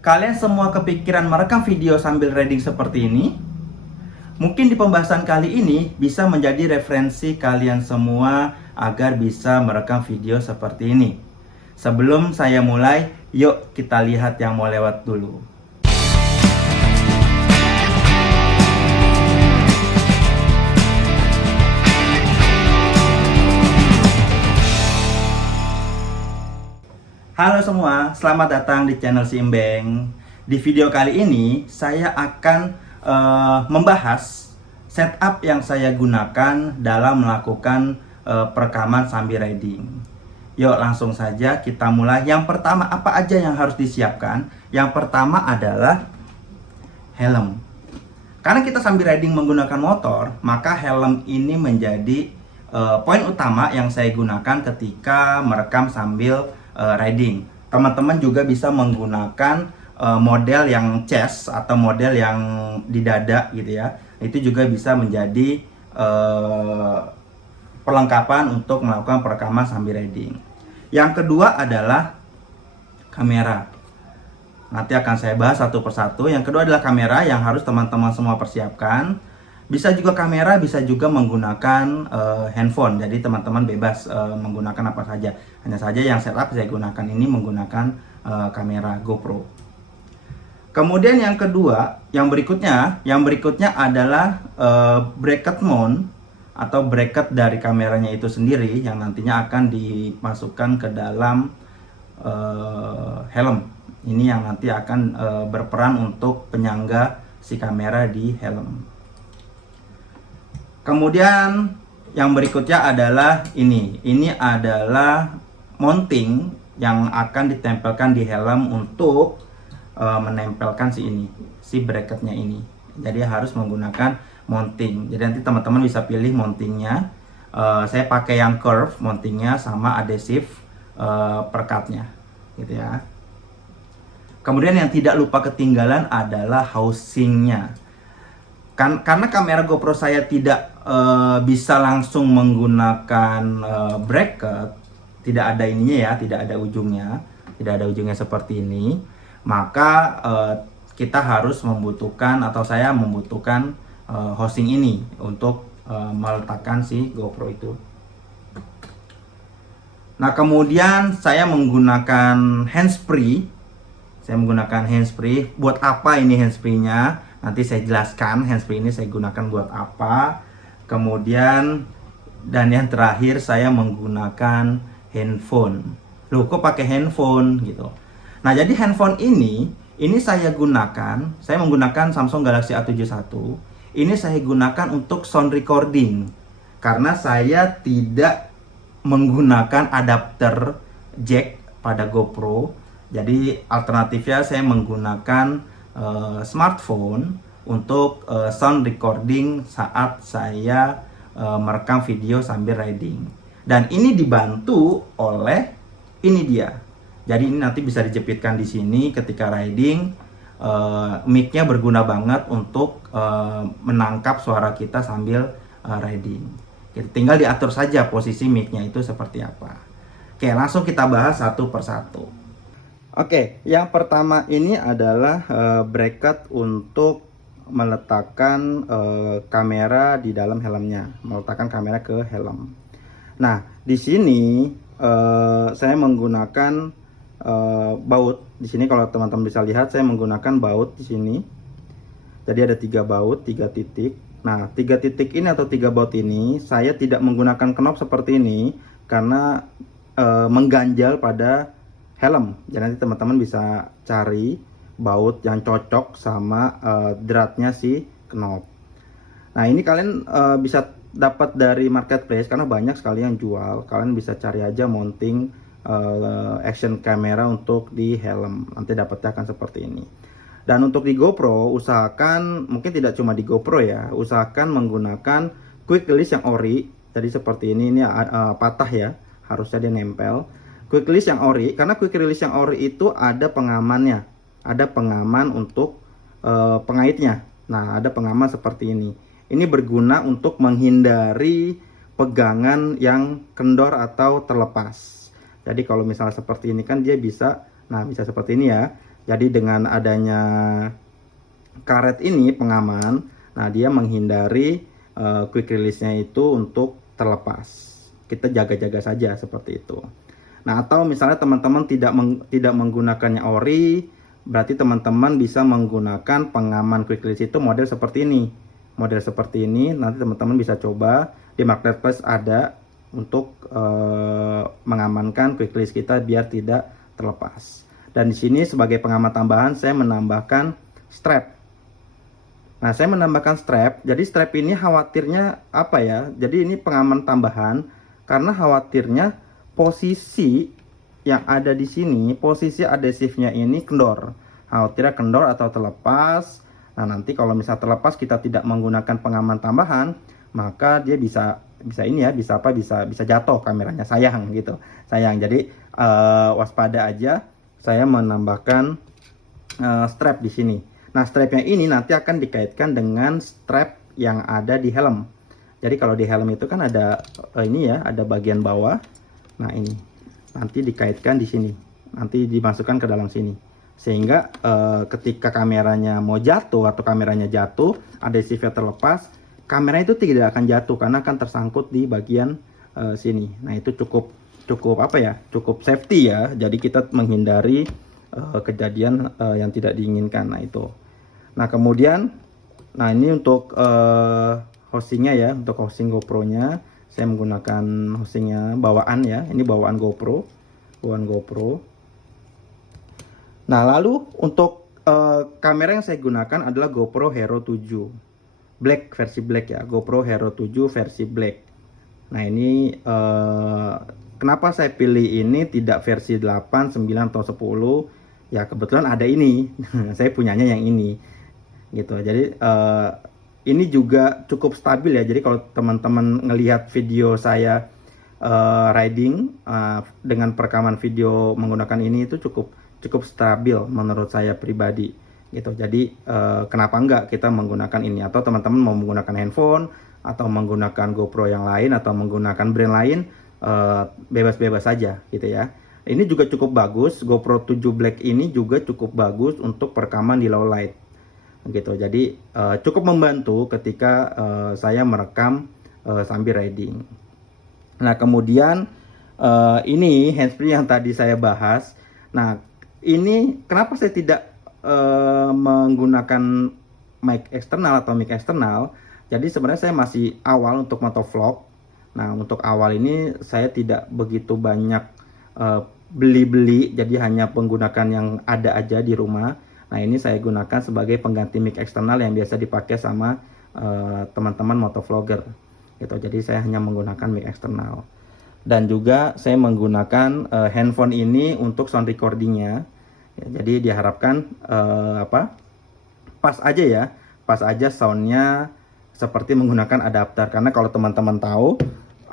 Kalian semua kepikiran merekam video sambil reading seperti ini? Mungkin di pembahasan kali ini bisa menjadi referensi kalian semua agar bisa merekam video seperti ini. Sebelum saya mulai, yuk kita lihat yang mau lewat dulu. Halo semua, selamat datang di channel Si Imbeng. Di video kali ini saya akan membahas setup yang saya gunakan dalam melakukan perekaman sambil riding. Yuk langsung saja kita mulai. Yang pertama, apa aja yang harus disiapkan? Yang pertama adalah helm. Karena kita sambil riding menggunakan motor, maka helm ini menjadi poin utama yang saya gunakan ketika merekam sambil riding. Teman-teman juga bisa menggunakan model yang chest atau model yang di dada gitu ya. Itu juga bisa menjadi perlengkapan untuk melakukan perekaman sambil riding. Yang kedua adalah kamera. Nanti akan saya bahas satu persatu. Yang kedua adalah kamera yang harus teman-teman semua persiapkan. Bisa juga kamera, bisa juga menggunakan handphone. Jadi teman-teman bebas menggunakan apa saja. Hanya saja yang setup saya gunakan ini menggunakan kamera GoPro. Kemudian yang kedua, yang berikutnya adalah bracket mount atau bracket dari kameranya itu sendiri yang nantinya akan dimasukkan ke dalam helm. Ini yang nanti akan berperan untuk penyangga si kamera di helm. Kemudian yang berikutnya adalah ini. Ini adalah mounting yang akan ditempelkan di helm untuk menempelkan si bracketnya ini. Jadi harus menggunakan mounting. Jadi nanti teman-teman bisa pilih mountingnya. Saya pakai yang curve mountingnya sama adhesif percutnya, gitu ya. Kemudian yang tidak lupa ketinggalan adalah housingnya. Karena kamera GoPro saya tidak bisa langsung menggunakan bracket, tidak ada ininya ya, tidak ada ujungnya seperti ini, maka kita harus membutuhkan atau saya membutuhkan housing ini untuk meletakkan si GoPro itu. Nah, kemudian saya menggunakan handsfree. Buat apa ini handsfree-nya? Nanti saya jelaskan handsfree ini saya gunakan buat apa. Kemudian dan yang terakhir saya menggunakan handphone. Loh, kok pakai handphone gitu. Nah, jadi handphone ini saya menggunakan Samsung Galaxy A71. Ini saya gunakan untuk sound recording. Karena saya tidak menggunakan adapter jack pada GoPro. Jadi alternatifnya saya menggunakan smartphone untuk sound recording saat saya merekam video sambil riding. Dan ini dibantu oleh ini dia. Jadi ini nanti bisa dijepitkan di sini ketika riding. Mic-nya berguna banget untuk menangkap suara kita sambil riding. Jadi tinggal diatur saja posisi mic-nya itu seperti apa. Oke, langsung kita bahas satu persatu. Oke, yang pertama ini adalah bracket untuk meletakkan kamera di dalam helmnya, meletakkan kamera ke helm. Nah, di sini saya menggunakan baut. Di sini kalau teman-teman bisa lihat, saya menggunakan baut di sini. Jadi ada 3 baut, 3 titik. Nah, 3 titik ini atau 3 baut ini saya tidak menggunakan knob seperti ini karena mengganjal pada helm. Jadi nanti teman-teman bisa cari baut yang cocok sama dratnya si knob. Nah, ini kalian bisa dapat dari marketplace karena banyak sekali yang jual. Kalian bisa cari aja mounting action camera untuk di helm. Nanti dapatnya akan seperti ini. Dan untuk di GoPro, usahakan mungkin tidak cuma di GoPro ya, usahakan menggunakan quick release yang ori. Jadi seperti ini patah ya, harusnya dia nempel. Quick release yang ori, karena quick release yang ori itu ada pengamannya, ada pengaman untuk pengaitnya. Nah, ada pengaman seperti ini. Ini berguna untuk menghindari pegangan yang kendor atau terlepas. Jadi kalau misalnya seperti ini kan dia bisa, nah bisa seperti ini ya. Jadi dengan adanya karet ini pengaman, nah dia menghindari quick release-nya itu untuk terlepas. Kita jaga-jaga saja seperti itu. Nah, atau misalnya teman-teman tidak menggunakannya ori, berarti teman-teman bisa menggunakan pengaman quick release itu model seperti ini. Model seperti ini nanti teman-teman bisa coba di marketplace, ada untuk mengamankan quick release kita biar tidak terlepas. Dan di sini sebagai pengaman tambahan saya menambahkan strap. Nah, saya menambahkan strap. Jadi strap ini khawatirnya apa ya? Jadi ini pengaman tambahan karena khawatirnya posisi yang ada di sini, posisi adhesifnya ini kendor. Khawatirnya kendor atau terlepas. Nah, nanti kalau misal terlepas kita tidak menggunakan pengaman tambahan, maka dia bisa ini ya, bisa jatuh kameranya, sayang gitu. Sayang. Jadi waspada aja. Saya menambahkan strap di sini. Nah, strapnya ini nanti akan dikaitkan dengan strap yang ada di helm. Jadi kalau di helm itu kan ada ini ya, ada bagian bawah. Nah, ini nanti dikaitkan di sini, nanti dimasukkan ke dalam sini, sehingga ketika kameranya mau jatuh atau kameranya jatuh, adhesifnya terlepas, kamera itu tidak akan jatuh karena akan tersangkut di bagian sini. Nah, itu cukup apa ya, cukup safety ya. Jadi kita menghindari kejadian yang tidak diinginkan. Nah, itu. Nah, kemudian, nah ini untuk hostingnya ya, untuk hosting GoPro-nya saya menggunakan hostingnya bawaan ya. Ini bawaan GoPro, Nah, lalu untuk kamera yang saya gunakan adalah GoPro Hero 7 Black, versi Black ya, GoPro Hero 7 versi Black. Nah, ini kenapa saya pilih ini tidak versi 8, 9 atau 10? Ya kebetulan ada ini. Saya punyanya yang ini gitu. Jadi ini juga cukup stabil ya. Jadi kalau teman-teman ngelihat video saya riding dengan perekaman video menggunakan ini, itu cukup stabil menurut saya pribadi gitu. Jadi kenapa enggak kita menggunakan ini, atau teman-teman mau menggunakan handphone atau menggunakan GoPro yang lain atau menggunakan brand lain, bebas-bebas saja gitu ya. Ini juga cukup bagus, GoPro 7 Black ini juga cukup bagus untuk perekaman di low light gitu. Jadi cukup membantu ketika saya merekam sambil riding. Nah, kemudian ini handsfree yang tadi saya bahas. Nah, ini kenapa saya tidak menggunakan mic eksternal atau mic eksternal? Jadi sebenarnya saya masih awal untuk motovlog. Nah, untuk awal ini saya tidak begitu banyak beli-beli, jadi hanya menggunakan yang ada aja di rumah. Nah, ini saya gunakan sebagai pengganti mic eksternal yang biasa dipakai sama teman-teman motovlogger gitu. Jadi saya hanya menggunakan mic eksternal. Dan juga saya menggunakan handphone ini untuk sound recordingnya ya, jadi diharapkan pas aja soundnya seperti menggunakan adapter. Karena kalau teman-teman tahu,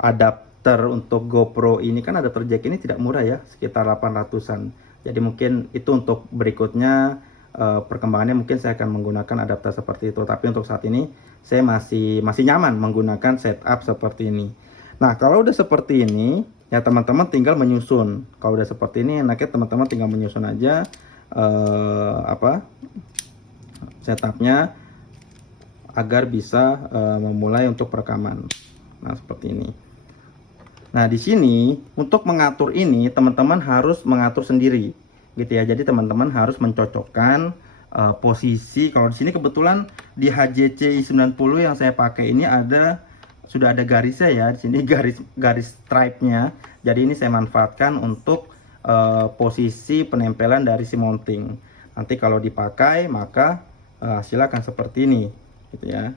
adapter untuk GoPro ini kan, adapter jack ini tidak murah ya, sekitar 800-an. Jadi mungkin itu untuk berikutnya perkembangannya mungkin saya akan menggunakan adapter seperti itu. Tapi untuk saat ini saya masih nyaman menggunakan setup seperti ini. Nah, kalau udah seperti ini ya teman-teman tinggal menyusun. Kalau udah seperti ini enaknya teman-teman tinggal menyusun aja setupnya agar bisa memulai untuk perekaman. Nah, seperti ini. Nah, di sini untuk mengatur ini teman-teman harus mengatur sendiri gitu ya. Jadi teman-teman harus mencocokkan posisi. Kalau di sini kebetulan di HJC i90 yang saya pakai ini sudah ada garisnya ya. Di sini garis stripe-nya. Jadi ini saya manfaatkan untuk posisi penempelan dari si mounting. Nanti kalau dipakai maka hasilnya akan seperti ini gitu ya.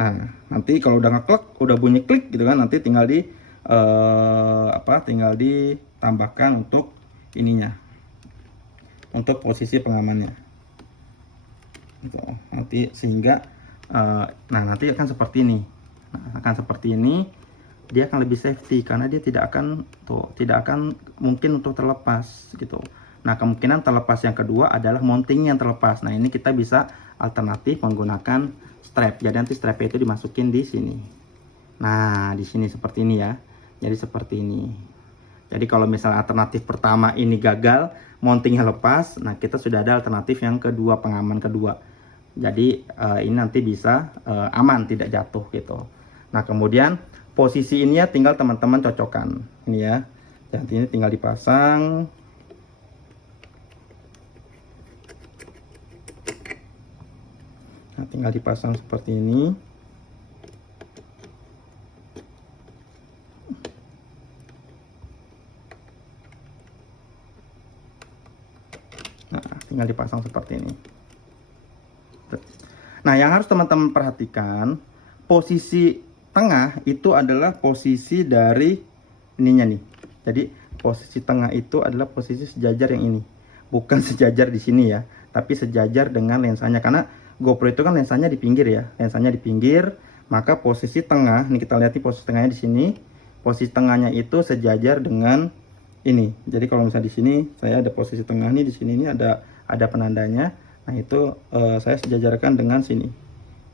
Nah, nanti kalau udah ngeklek, udah bunyi klik gitu kan, nanti tinggal tinggal ditambahkan untuk ininya, untuk posisi pengamannya gitu. Nanti sehingga nanti akan seperti ini. Nah, akan seperti ini, dia akan lebih safety karena dia tidak akan mungkin untuk terlepas gitu. Nah, kemungkinan terlepas yang kedua adalah mounting yang terlepas. Nah, ini kita bisa alternatif menggunakan strap. Jadi nanti strapnya itu dimasukin di sini. Nah, di sini seperti ini ya. Jadi seperti ini. Jadi kalau misalnya alternatif pertama ini gagal, mountingnya lepas, nah kita sudah ada alternatif yang kedua, pengaman kedua. Jadi ini nanti bisa aman, tidak jatuh gitu. Nah kemudian posisi ini ya tinggal teman-teman cocokkan. Ini ya, dan ini tinggal dipasang. Nah, tinggal dipasang seperti ini. Nah, tinggal dipasang seperti ini. Nah, yang harus teman-teman perhatikan, posisi tengah itu adalah posisi dari ininya nih. Jadi, posisi tengah itu adalah posisi sejajar yang ini. Bukan sejajar di sini ya, tapi sejajar dengan lensanya. Karena GoPro itu kan lensanya di pinggir ya. Lensanya di pinggir, maka posisi tengah, nih kita lihat nih posisi tengahnya di sini. Posisi tengahnya itu sejajar dengan ini. Jadi kalau misalnya di sini saya ada posisi tengah nih, di sini ini ada penandanya. Nah itu saya sejajarkan dengan sini,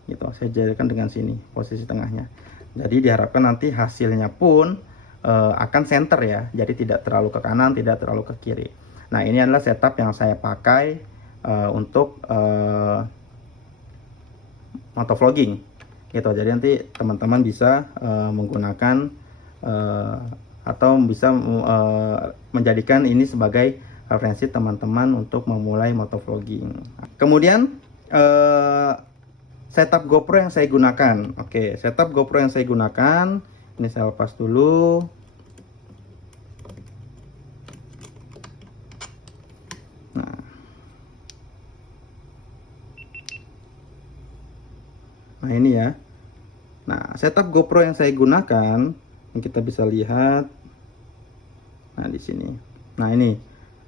gitu. Saya sejajarkan dengan sini posisi tengahnya. Jadi diharapkan nanti hasilnya pun akan center ya. Jadi tidak terlalu ke kanan, tidak terlalu ke kiri. Nah ini adalah setup yang saya pakai untuk motovlogging, gitu. Jadi nanti teman-teman bisa menggunakan atau bisa menjadikan ini sebagai referensi teman-teman untuk memulai motovlogging. Kemudian setup GoPro yang saya gunakan. Oke, setup GoPro yang saya gunakan, ini saya lepas dulu. Nah ini ya. Nah setup GoPro yang saya gunakan, yang kita bisa lihat. Nah di sini. Nah ini,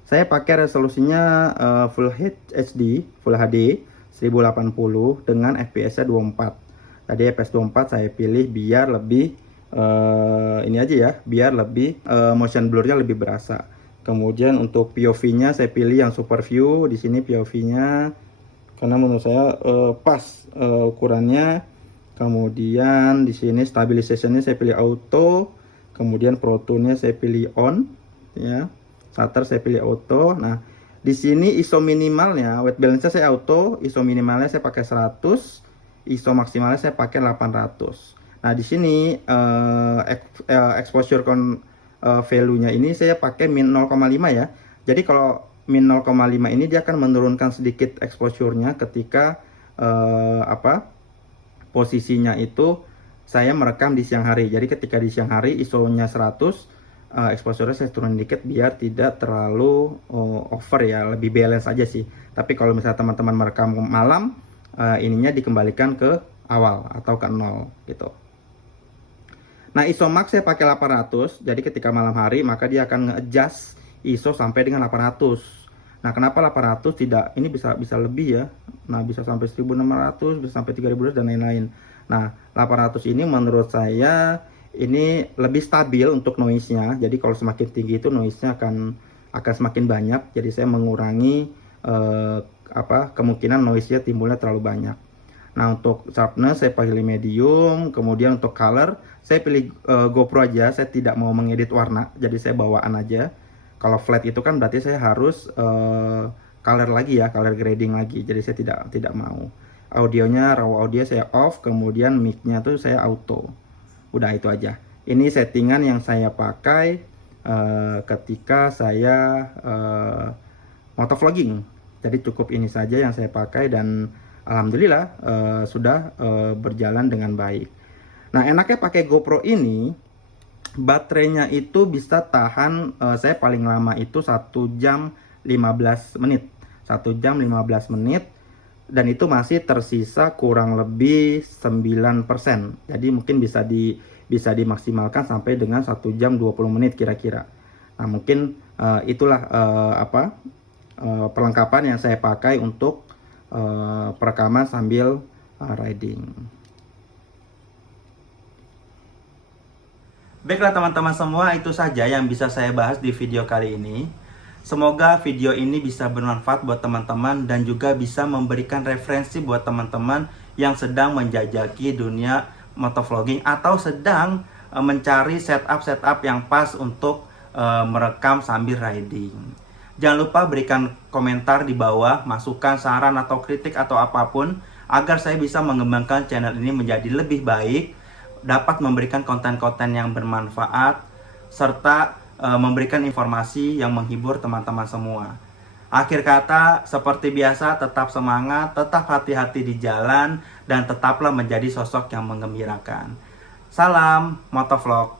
saya pakai resolusinya Full HD 1080 dengan FPS-nya 24. Tadi FPS 24 saya pilih biar lebih ini aja ya, biar lebih motion blur-nya lebih berasa. Kemudian untuk POV-nya saya pilih yang super view. Di sini POV-nya karena menurut saya pas ukurannya. Kemudian di sini stabilization-nya saya pilih auto. Kemudian Pro Tune-nya saya pilih on ya. Shutter saya pilih auto. Nah, di sini ISO minimalnya, white balance-nya saya auto, ISO minimalnya saya pakai 100, ISO maksimalnya saya pakai 800. Nah, di sini exposure value-nya ini saya pakai min 0,5 ya. Jadi kalau min 0,5 ini dia akan menurunkan sedikit exposure-nya ketika posisinya itu saya merekam di siang hari. Jadi ketika di siang hari ISO-nya 100, exposure saya turun dikit biar tidak terlalu over ya, lebih balance aja sih. Tapi kalau misalnya teman-teman merekam malam, ininya dikembalikan ke awal atau ke 0 gitu. Nah ISO max saya pakai 800. Jadi ketika malam hari maka dia akan nge-adjust ISO sampai dengan 800. Nah kenapa 800 tidak, ini bisa lebih ya. Nah bisa sampai 1600, bisa sampai 3000 dan lain-lain. Nah 800 ini menurut saya ini lebih stabil untuk noise-nya. Jadi kalau semakin tinggi itu noise-nya akan semakin banyak. Jadi saya mengurangi kemungkinan noise-nya timbulnya terlalu banyak. Nah untuk sharpness saya pilih medium. Kemudian untuk color saya pilih GoPro aja. Saya tidak mau mengedit warna. Jadi saya bawaan aja. Kalau flat itu kan berarti saya harus color lagi ya, color grading lagi. Jadi saya tidak mau. Audionya raw audio saya off. Kemudian mic-nya tuh saya auto. Udah itu aja. Ini settingan yang saya pakai ketika saya motovlogging. Jadi cukup ini saja yang saya pakai dan alhamdulillah sudah berjalan dengan baik. Nah enaknya pakai GoPro ini, baterainya itu bisa tahan, saya paling lama itu 1 jam 15 menit. 1 jam 15 menit. Dan itu masih tersisa kurang lebih 9%. Jadi mungkin bisa dimaksimalkan sampai dengan 1 jam 20 menit kira-kira. Nah mungkin itulah perlengkapan yang saya pakai untuk perekaman sambil riding. Baiklah teman-teman semua, itu saja yang bisa saya bahas di video kali ini. Semoga video ini bisa bermanfaat buat teman-teman dan juga bisa memberikan referensi buat teman-teman yang sedang menjajaki dunia motovlogging atau sedang mencari setup yang pas untuk merekam sambil riding. Jangan lupa berikan komentar di bawah, masukan, saran atau kritik atau apapun agar saya bisa mengembangkan channel ini menjadi lebih baik, dapat memberikan konten-konten yang bermanfaat serta memberikan informasi yang menghibur teman-teman semua. Akhir kata, seperti biasa, tetap semangat, tetap hati-hati di jalan, dan tetaplah menjadi sosok yang menggembirakan. Salam Motovlog.